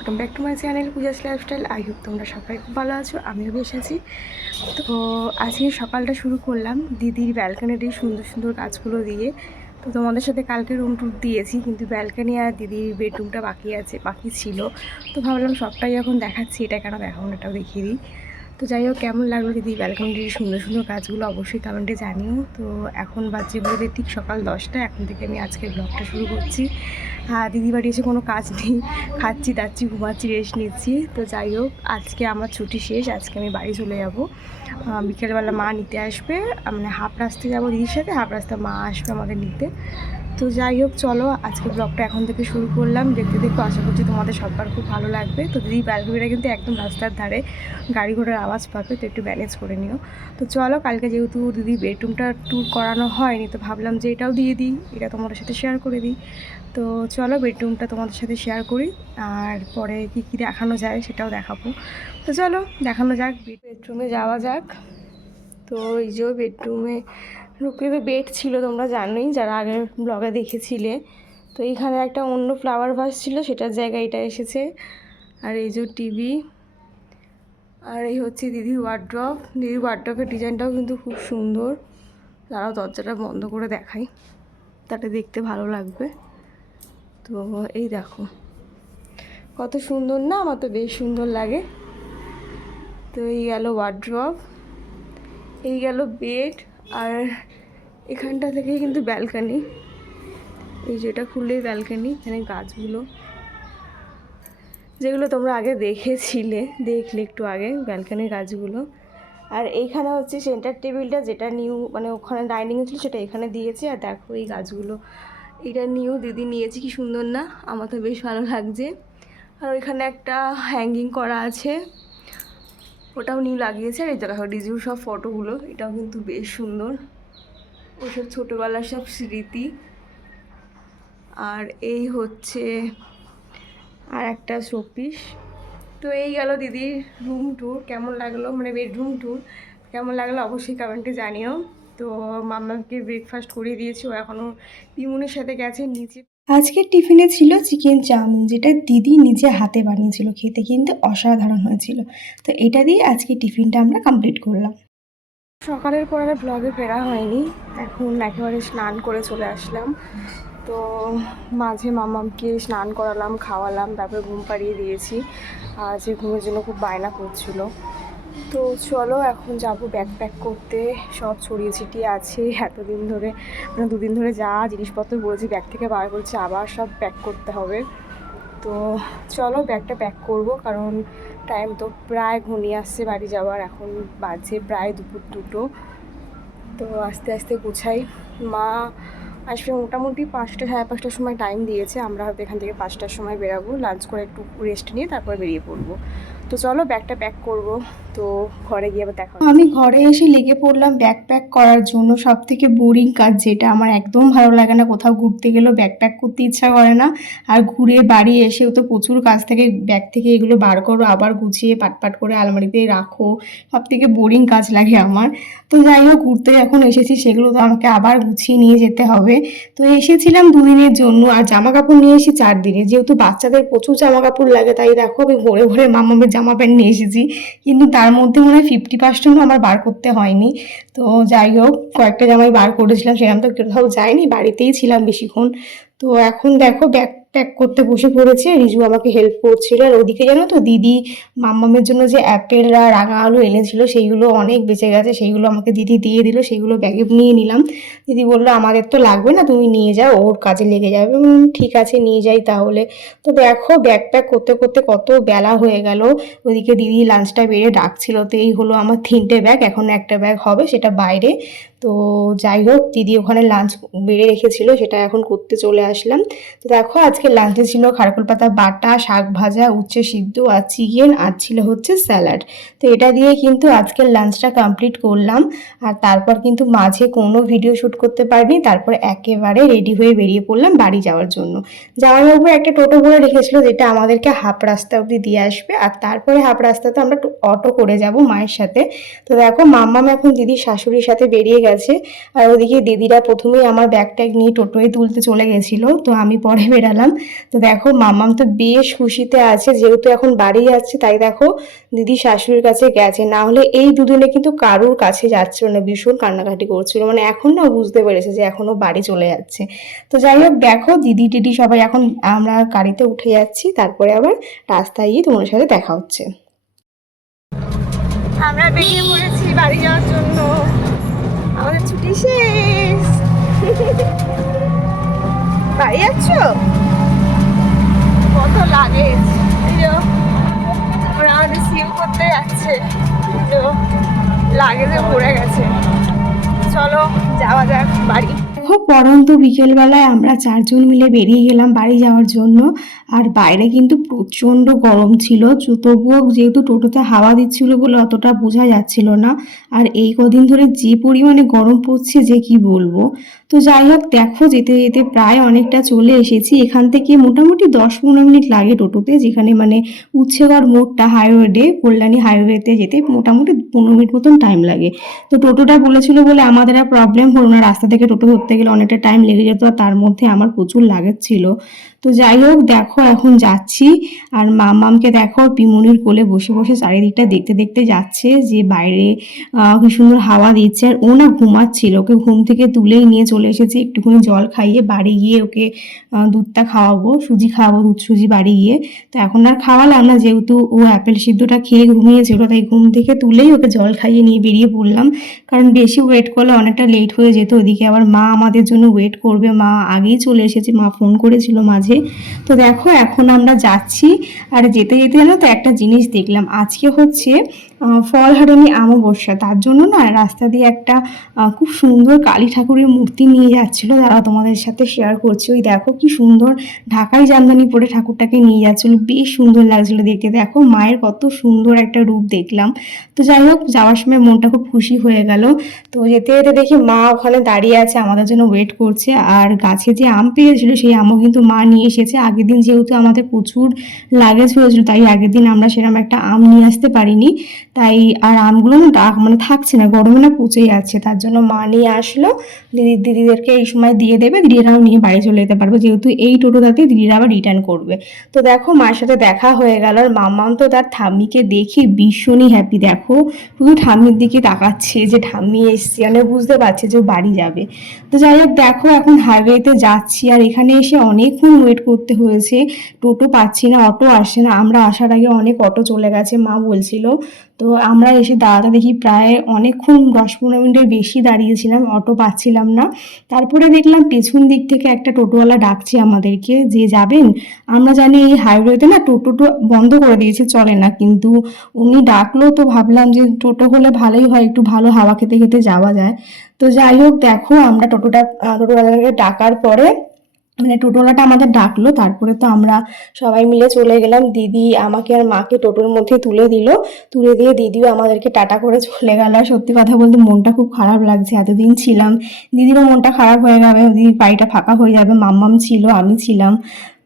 Welcome back to my channel Puja's lifestyle. I hope তোমরা সবাই খুব ভালো আছো, আমিও বেশ আছি। তো আজকে সকালটা শুরু করলাম দিদির ব্যালকানির এই সুন্দর সুন্দর গাছগুলো দিয়ে। তো তোমাদের সাথে কালকে রুম টুর দিয়েছি, কিন্তু ব্যালকানি আর দিদির বেডরুমটা বাকি ছিল। তো ভাবলাম সবটাই এখন দেখাচ্ছি, এটা কেন দেখাবো না, এটাও দেখিয়ে দিই। তো যাই হোক, কেমন লাগলো দিদি ব্যালকনির সুন্দর সুন্দর গাছগুলো অবশ্যই কমেন্টে জানিও। তো এখন বাজে বলতে ঠিক সকাল 10টা, এখন থেকে আমি আজকের ব্লগটা শুরু করছি। দিদি বাড়ি এসে কোনো কাজ নেই, খাচ্ছি দাচ্ছি ঘুমাচ্ছি রেস্ট নিচ্ছি। তো যাই হোক, আজকে আমার ছুটি শেষ, আজকে আমি বাড়ি চলে যাব। বিকেলবেলা মা নিতে আসবে, মানে হাফ রাস্তায় যাবো দিদির সাথে, হাফ রাস্তা মা আসবে আমাদের নিতে। তো যাই হোক, চলো আজকে ব্লগটা এখন থেকে শুরু করলাম। দেখতে দেখতে আশা করছি তোমাদের সবার খুব ভালো লাগবে। তো দিদি ব্যালকনিটা কিন্তু একদম রাস্তার ধারে, গাড়ি ঘোড়ার আওয়াজ পাবে, তো একটু ম্যানেজ করে নিও। তো চলো, কালকে যেহেতু দিদি বেডরুমটা ট্যুর করানো হয়নি, তো ভাবলাম যে এটাও দিয়ে দিই, এটা তোমাদের সাথে শেয়ার করে দিই। তো চলো বেডরুমটা তোমাদের সাথে শেয়ার করি, আর পরে কী কী দেখানো যায় সেটাও দেখাবো। তো চলো দেখানো যাক, বেডরুমে যাওয়া যাক। তো এই যে বেডরুমে ঢুকে তো বেড ছিল, তোমরা জানোই যারা আগের ব্লগে দেখেছিলে। তো এইখানে একটা অন্য ফ্লাওয়ার ভাস ছিল, সেটার জায়গায় এটা এসেছে। আর এই যে টিভি, আর এই হচ্ছে দিদির ওয়ার্ড্রপ। দিদির ওয়ার্ড্রপের ডিজাইনটাও কিন্তু খুব সুন্দর। তারাও দরজাটা বন্ধ করে দেখাই, তাতে দেখতে ভালো লাগবে। তো এই দেখো কত সুন্দর না, আমার তো বেশ সুন্দর লাগে। তো এই গেল ওয়ার্ড্রপ, এই গেল বেড, আর এখানটা থেকেই কিন্তু ব্যালকানি। এই যেটা খুললেই ব্যালকানি, এখানে গাছগুলো যেগুলো তোমরা আগে দেখলে একটু আগে, ব্যালকানির গাছগুলো। আর এইখানে হচ্ছে সেন্টার টেবিলটা, যেটা নিউ, মানে ওখানে ডাইনিং ছিল সেটা এখানে দিয়েছে। আর দেখো এই গাছগুলো, এটা নিউ দিদি নিয়েছে, কি সুন্দর না, আমার তো বেশ ভালো লাগছে। আর ওইখানে একটা হ্যাঙ্গিং করা আছে, ওটাও নিউ লাগিয়েছে। আর এই দেখো ডিজির সব ফটোগুলো, এটাও কিন্তু বেশ সুন্দর, ওসব ছোটোবেলার সব স্মৃতি। আর এই হচ্ছে আর একটা শোপিস। তো এই গেল দিদির রুম ট্যুর। কেমন লাগলো, মানে বেডরুম ট্যুর কেমন লাগলো অবশ্যই কমেন্টে জানিও। তো মাম্মাকে ব্রেকফাস্ট করিয়ে দিয়েছি, ও এখনও পিমুনের সাথে গেছে নিচে। আজকের টিফিনে ছিল চিকেন চাউমিন, যেটা দিদি নিজে হাতে বানিয়েছিল, খেতে কিন্তু অসাধারণ হয়েছিল। তো এটা দিয়ে আজকে টিফিনটা আমরা কমপ্লিট করলাম। সকালের পর আর ব্লগে ফেরা হয়নি, এখন একেবারে স্নান করে চলে আসলাম। তো মাঝে মামাকে স্নান করালাম, খাওয়ালাম, তারপরে ঘুম পাড়িয়ে দিয়েছি। আর যে ঘুমের জন্য খুব বায়না করছিল। তো চলো এখন যাবো ব্যাগ প্যাক করতে। সব ছড়িয়ে ছিটিয়ে আছে এতদিন ধরে, মানে দুদিন ধরে যা জিনিসপত্র বলেছি ব্যাগ থেকে বার করছি, আবার সব প্যাক করতে হবে। তো চলো ব্যাগটা প্যাক করব, কারণ টাইম তো প্রায় ঘনিয়ে আসছে বাড়ি যাওয়ার, এখন বাজে প্রায় দুপুর 2টো। তো আস্তে আস্তে গুছাই। মা আসবে মোটামুটি 5টা, 5:30টার সময় টাইম দিয়েছে। আমরা হয়তো এখান থেকে 5টার সময় বেরাবো, লাঞ্চ করে একটু রেস্ট নিয়ে তারপরে বেরিয়ে পড়বো। তো চলো ব্যাগটা প্যাক করব। তো ঘরে গিয়ে আবার দেখা। আমি ঘরে এসে লেগে পড়লাম ব্যাগ প্যাক করার জন্য। সব থেকে বোরিং কাজ যেটা, আমার একদম ভালো লাগে না, কোথাও ঘুরতে গেলেও ব্যাগ প্যাক করতে ইচ্ছা করে না। আর ঘুরে বাড়ি এসেও তো প্রচুর কাজ থেকে, ব্যাগ থেকে এগুলো বার করো, আবার গুছিয়ে পাট করে আলমারিতে রাখো, সব থেকে বোরিং কাজ লাগে আমার। তো যাই হোক, ঘুরতে যখন এসেছি সেগুলো তো আমাকে আবার গুছিয়ে নিয়ে যেতে হবে। তো এসেছিলাম 2 দিনের জন্য, আর জামা কাপড় নিয়ে এসেছি 4 দিনের, যেহেতু বাচ্চাদের প্রচুর জামা কাপড় লাগে, তাই দেখো আমি ভরে ভরে মামামের জামা প্যান্ট নিয়ে এসেছি। কিন্তু তার মধ্যে মনে হয় 50% আমার বার করতে হয়নি। তো যাই হোক, কয়েকটা জামাই বার করেছিলাম, সেরকম তো কোথাও যাইনি, বাড়িতেই ছিলাম বেশিক্ষণ। তো এখন দেখো ব্যাগ প্যাক করতে বসে পড়েছে, রিজু আমাকে হেল্প করছিল। আর ওদিকে জানো তো দিদি মাম্মামের জন্য যে অ্যাপেল আর রাঙা আলু এনেছিল, সেইগুলো অনেক বেঁচে গেছে, সেইগুলো আমাকে দিদি দিয়ে দিল, সেইগুলো ব্যাগে নিয়ে নিলাম। দিদি বললো আমাদের তো লাগবে না, তুমি নিয়ে যাও, ওর কাজে লেগে যাবে। ঠিক আছে নিয়ে যাই তাহলে। তো দেখো ব্যাগ প্যাক করতে করতে কত বেলা হয়ে গেল। ওদিকে দিদি লাঞ্চটা বেড়ে ডাকছিল। তো এই হলো আমার 3টে ব্যাগ, এখন একটা ব্যাগ হবে, সেটা বাইরে। তো যাই হোক, দিদি ওখানে লাঞ্চ বেড়ে রেখেছিল, সেটা এখন করতে চলে আসলাম। তো দেখো আজকে লাঞ্চে ছিল খারকুল পাতা বাটা, শাক ভাজা, উচ্ছে সিদ্ধ, আর চিকেন, আর ছিল হচ্ছে স্যালাড। তো এটা দিয়ে কিন্তু আজকের লাঞ্চটা কমপ্লিট করলাম। আর তারপর কিন্তু মাঝে কোনো ভিডিও শ্যুট করতে পারিনি, তারপর একেবারে রেডি হয়ে বেরিয়ে পড়লাম বাড়ি যাওয়ার জন্য। জামাইবাবু একটা টোটো করে রেখেছিল, যেটা আমাদেরকে হাফ রাস্তা অবধি দিয়ে আসবে, আর তারপরে হাফ রাস্তাতে আমরা অটো করে যাব মায়ের সাথে। তো দেখো মাম্মাম এখন দিদির শাশুড়ির সাথে বেরিয়ে গেছে। গেছে। আর ওদিকে দিদিরা প্রথমেই আমার ব্যাগ ট্যাগ নিয়ে টোটোয় তুলতে চলে গেছিলো, তো আমি পরে বেরালাম। তো দেখো মাম্মাম তো বেশ খুশিতে আছে, যেহেতু এখন বাড়ি যাচ্ছে তাই দেখো দিদি শাশুড়ির কাছে গেছে, না হলে এই দুদিনে কিন্তু কারোর কাছে যাচ্ছিল না, ভীষণ কান্নাকাটি করছিল, মানে এখন না বুঝতে পেরেছে যে এখনো বাড়ি চলে যাচ্ছে। তো যাই হোক দেখো দিদি টিদি সবাই এখন আমরা গাড়িতে উঠে যাচ্ছি, তারপরে আবার রাস্তায় গিয়ে তোমার সাথে দেখা হচ্ছে। আমরা বেরিয়ে পড়েছি বাড়ি যাওয়ার জন্য, আমাদের ছুটি শেষ। বাড়ি যাচ্ছ? কত লাগেজ, ওরা আমাদের সিভ করতে যাচ্ছে, লাগেজে পড়ে গেছে। চলো যাওয়া যাক বাড়ি। দেখো পরন্ত বিকেলবেলায় আমরা 4 জন মিলে বেরিয়ে গেলাম বাড়ি যাওয়ার জন্য। আর বাইরে কিন্তু প্রচণ্ড গরম ছিল, তবুও যেহেতু টোটোতে হাওয়া দিচ্ছিল বলে অতটা বোঝা যাচ্ছিল না। আর এই কদিন ধরে যে পরিমাণে গরম পড়ছে যে কি বলবো। তো যাই হোক দেখো যেতে যেতে প্রায় অনেকটা চলে এসেছি, এখান থেকে মোটামুটি 10-15 মিনিট লাগে টোটোতে, যেখানে মানে উচ্ছেগড় মোড়টা হাইওয়ে, কল্যাণী হাইওয়েতে যেতে মোটামুটি 15 মিনিট মতন টাইম লাগে। তো টোটোটা বলেছিল বলে আমাদের আর প্রবলেম হলো না, রাস্তা থেকে টোটো ধরতে গেলে অনেকটা টাইম লেগে যেত, আর তার মধ্যে আমার প্রচুর লাগেজ ছিল। তো যাই হোক দেখো এখন যাচ্ছি, আর মামামকে দেখো পিমুনির কোলে বসে বসে চারিদিকটা দেখতে দেখতে যাচ্ছে, যে বাইরে কি সুন্দর হাওয়া দিচ্ছে। আর ও না ঘুমাচ্ছিল, ওকে ঘুম থেকে তুলেই নিয়ে চলে এসেছি, একটুখানি জল খাইয়ে বাড়ি গিয়ে ওকে দুধটা খাওয়াবো, সুজি খাওয়াবো, দুধ সুজি বাড়ি গিয়ে। তো এখন আর খাওয়ালাম না, যেহেতু ও অ্যাপেল সিদ্ধটা খেয়ে ঘুমিয়েছিল, তাই ঘুম থেকে তুলেই ওকে জল খাইয়ে নিয়ে বেরিয়ে পড়লাম, কারণ বেশি ওয়েট করলে অনেকটা লেট হয়ে যেত। ওদিকে আবার মা আমাদের জন্য ওয়েট করবে, মা আগেই চলে এসেছে, মা ফোন করেছিল মাঝে। তো দেখো এখন আমরা যাচ্ছি, আর যেতে যেতে জানো তো একটা জিনিস দেখলাম, আজকে হচ্ছে ফলহারণী অমাবস্যা, তার জন্য না রাস্তা দিয়ে একটা খুব সুন্দর কালী ঠাকুরের মূর্তি নিয়ে যাচ্ছিলো, তারা তোমাদের সাথে শেয়ার করছি। ওই দেখো কি সুন্দর ঢাকাই জামদানি পরে ঠাকুরটাকে নিয়ে যাচ্ছিলো, বেশ সুন্দর লাগছিলো দেখতে। দেখো মায়ের কত সুন্দর একটা রূপ দেখলাম। তো যাই হোক যাওয়ার সময় মনটা খুব খুশি হয়ে গেল। তো যেতে যেতে দেখি মা ওখানে দাঁড়িয়ে আছে, আমাদের জন্য ওয়েট করছে। আর গাছে যে আম পেয়েছিল সেই আমও কিন্তু মা নিয়ে এসেছে। আগের দিন যেহেতু আমাদের প্রচুর লাগেজ হয়েছিল, তাই আগের দিন আমরা সেরকম একটা আম নিয়ে আসতে পারিনি, তাই আর আমগুলো না মানে থাকছে না, গরমে না পচে যাচ্ছে, তার জন্য মা নিয়ে আসলো। দিদিদেরকে এই সময় দিয়ে দেবে, দিদিরাও নিয়ে বাড়ি চলে যেতে পারবে, যেহেতু এই টোটোটাতে দিদিরা আবার রিটার্ন করবে। তো দেখো মায়ের সাথে দেখা হয়ে গেল, আর মাম্মাম তো তার ঠাম্মিকে দেখে ভীষণই হ্যাপি। দেখো শুধু ঠাম্মির দিকে তাকাচ্ছে যে ঠাম্মি এসছে, মানে বুঝতে পারছে যে ও বাড়ি যাবে। তো যাই হোক দেখো এখন হাইওয়েতে যাচ্ছি, আর এখানে এসে অনেকক্ষণ ওয়েট করতে হয়েছে, টোটো পাচ্ছি না, অটো আসছে না। আমরা আসার আগে অনেক অটো চলে গেছে মা বলছিল। তো আমরা এসে দাঁড়াতে দেখি প্রায় অনেকক্ষণ 10-15 মিনিটের বেশি দাঁড়িয়েছিলাম, অটো পাচ্ছিলাম না। তারপরে দেখলাম পেছন দিক থেকে একটা টোটোওয়ালা ডাকছে আমাদেরকে যে যাবেন। আমরা জানি এই হাইওয়েতে না টোটো বন্ধ করে দিয়েছে, চলে না, কিন্তু উনি ডাকলো তো ভাবলাম যে টোটো হলে ভালোই হয়, একটু ভালো হাওয়া খেতে খেতে যাওয়া যায়। তো যাই হোক দেখো আমরা টোটোওয়ালাকে ডাকার পরে মানে টোটোওয়ালাটা আমাদের ডাকলো, তারপরে তো আমরা সবাই মিলে চলে গেলাম। দিদি আমাকে আর মাকে টোটোর মধ্যে তুলে দিল, তুলে দিয়ে দিদিও আমাদেরকে টাটা করে চলে গেল। আর সত্যি কথা বলতে মনটা খুব খারাপ লাগছে, এতদিন ছিলাম, দিদিরও মনটা খারাপ হয়ে যাবে, দিদির বাড়িটা ফাঁকা হয়ে যাবে, মাম্মাম ছিল, আমি ছিলাম,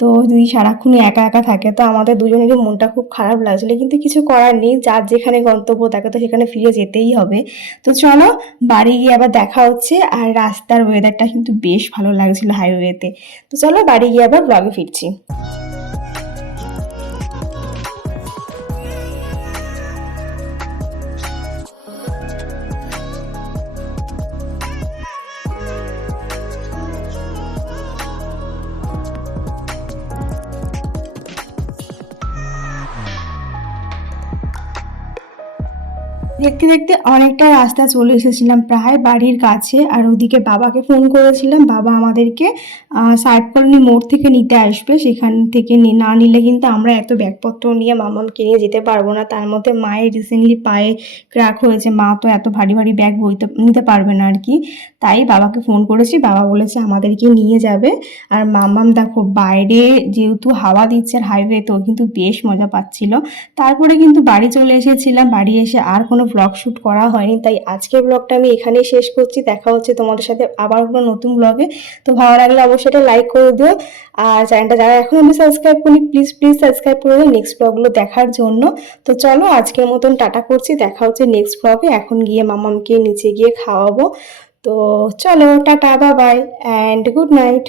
তো দিদি সারাক্ষণই একা একা থাকে, তো আমাদের দুজনেরই মনটা খুব খারাপ লাগছিল, কিন্তু কিছু করার নেই, যার যেখানে গন্তব্য তাকে তো সেখানে ফিরে যেতেই হবে। তো চলো বাড়ি গিয়ে আবার দেখা হচ্ছে। আর রাস্তার ওয়েদারটা কিন্তু বেশ ভালো লাগছিল হাইওয়েতে। তো চলো বাড়ি গিয়ে আবার ব্লগে ফিরছি। দেখতে দেখতে অনেকটা রাস্তা চলে এসেছিলাম, প্রায় বাড়ির কাছে। আর ওদিকে বাবাকে ফোন করেছিলাম, বাবা আমাদেরকে সার্ট কলোনি মোড় থেকে নিতে আসবে, সেখান থেকে না নিলে কিন্তু আমরা এত ব্যাগপত্র নিয়ে মামামকে নিয়ে যেতে পারবো না। তার মধ্যে মায়ের রিসেন্টলি পায়ে ক্র্যাক হয়েছে, মা তো এত ভারী ভারী ব্যাগ নিতে পারবে না আর কি। তাই বাবাকে ফোন করেছি, বাবা বলেছে আমাদেরকে নিয়ে যাবে। আর মামাম দেখো বাইরে যেহেতু হাওয়া দিচ্ছে আর হাইওয়েতেও কিন্তু বেশ মজা পাচ্ছিল। তারপরে কিন্তু বাড়ি চলে এসেছিলাম, বাড়ি এসে আর কোনো ব্লগ শ্যুট করা হয়নি, তাই আজকের ব্লগটা আমি এখানেই শেষ করছি। দেখা হচ্ছে তোমাদের সাথে আবার কোনো নতুন ব্লগে। তো ভালো লাগলে অবশ্যই এটা লাইক করে দিও, আর চ্যানেলটা যারা এখন আমি সাবস্ক্রাইব করি প্লিজ প্লিজ সাবস্ক্রাইব করে দিও নেক্সট ব্লগগুলো দেখার জন্য। তো চলো আজকের মতন টাটা করছি, দেখা হচ্ছে নেক্সট ব্লগে। এখন গিয়ে মামামকে নিচে গিয়ে খাওয়াবো। তো চলো tata bye bye and good night.